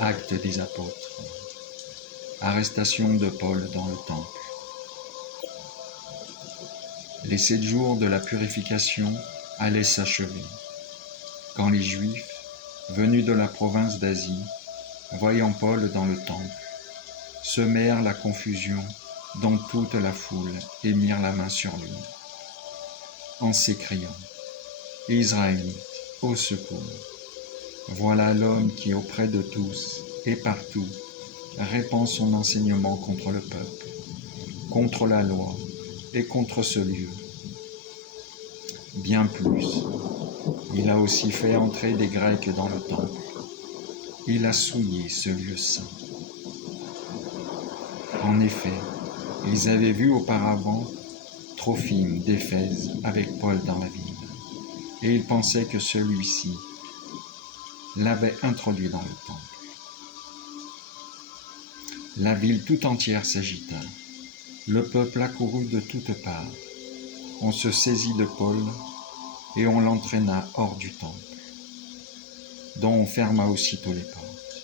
Actes des apôtres. Arrestation de Paul dans le temple. Les 7 jours de la purification allaient s'achever, quand les Juifs, venus de la province d'Asie, voyant Paul dans le temple, semèrent la confusion dans toute la foule et mirent la main sur lui, en s'écriant : « Israélites, au secours ! Voilà l'homme qui, auprès de tous et partout, répand son enseignement contre le peuple, contre la loi et contre ce lieu. Bien plus, il a aussi fait entrer des Grecs dans le temple. Il a souillé ce lieu saint. » En effet, ils avaient vu auparavant Trophime d'Éphèse avec Paul dans la ville, et ils pensaient que celui-ci l'avait introduit dans le temple. La ville tout entière s'agita. Le peuple accourut de toutes parts. On se saisit de Paul et on l'entraîna hors du temple, dont on ferma aussitôt les portes.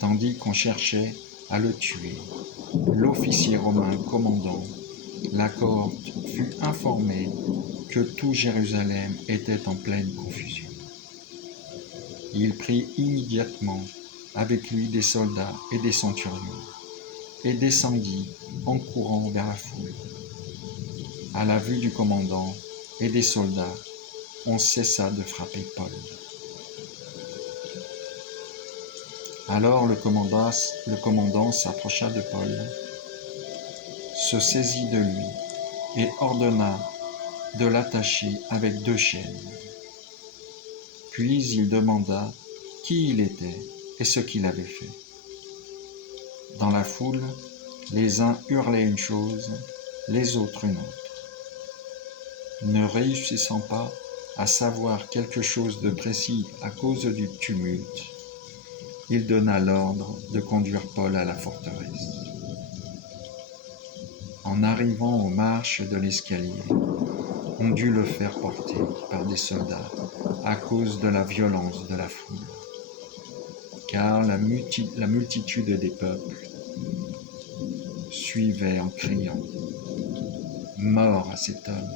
Tandis qu'on cherchait à le tuer, l'officier romain commandant la cohorte fut informé que tout Jérusalem était en pleine confusion. Il prit immédiatement avec lui des soldats et des centurions et descendit en courant vers la foule. À la vue du commandant et des soldats, on cessa de frapper Paul. Alors le commandant s'approcha de Paul, se saisit de lui et ordonna de l'attacher avec 2 chaînes. Puis il demanda qui il était et ce qu'il avait fait. Dans la foule, les uns hurlaient une chose, les autres une autre. Ne réussissant pas à savoir quelque chose de précis à cause du tumulte, il donna l'ordre de conduire Paul à la forteresse. En arrivant aux marches de l'escalier, on dut le faire porter par des soldats à cause de la violence de la foule, car la multitude des peuples suivait en criant : « Mort à cet homme !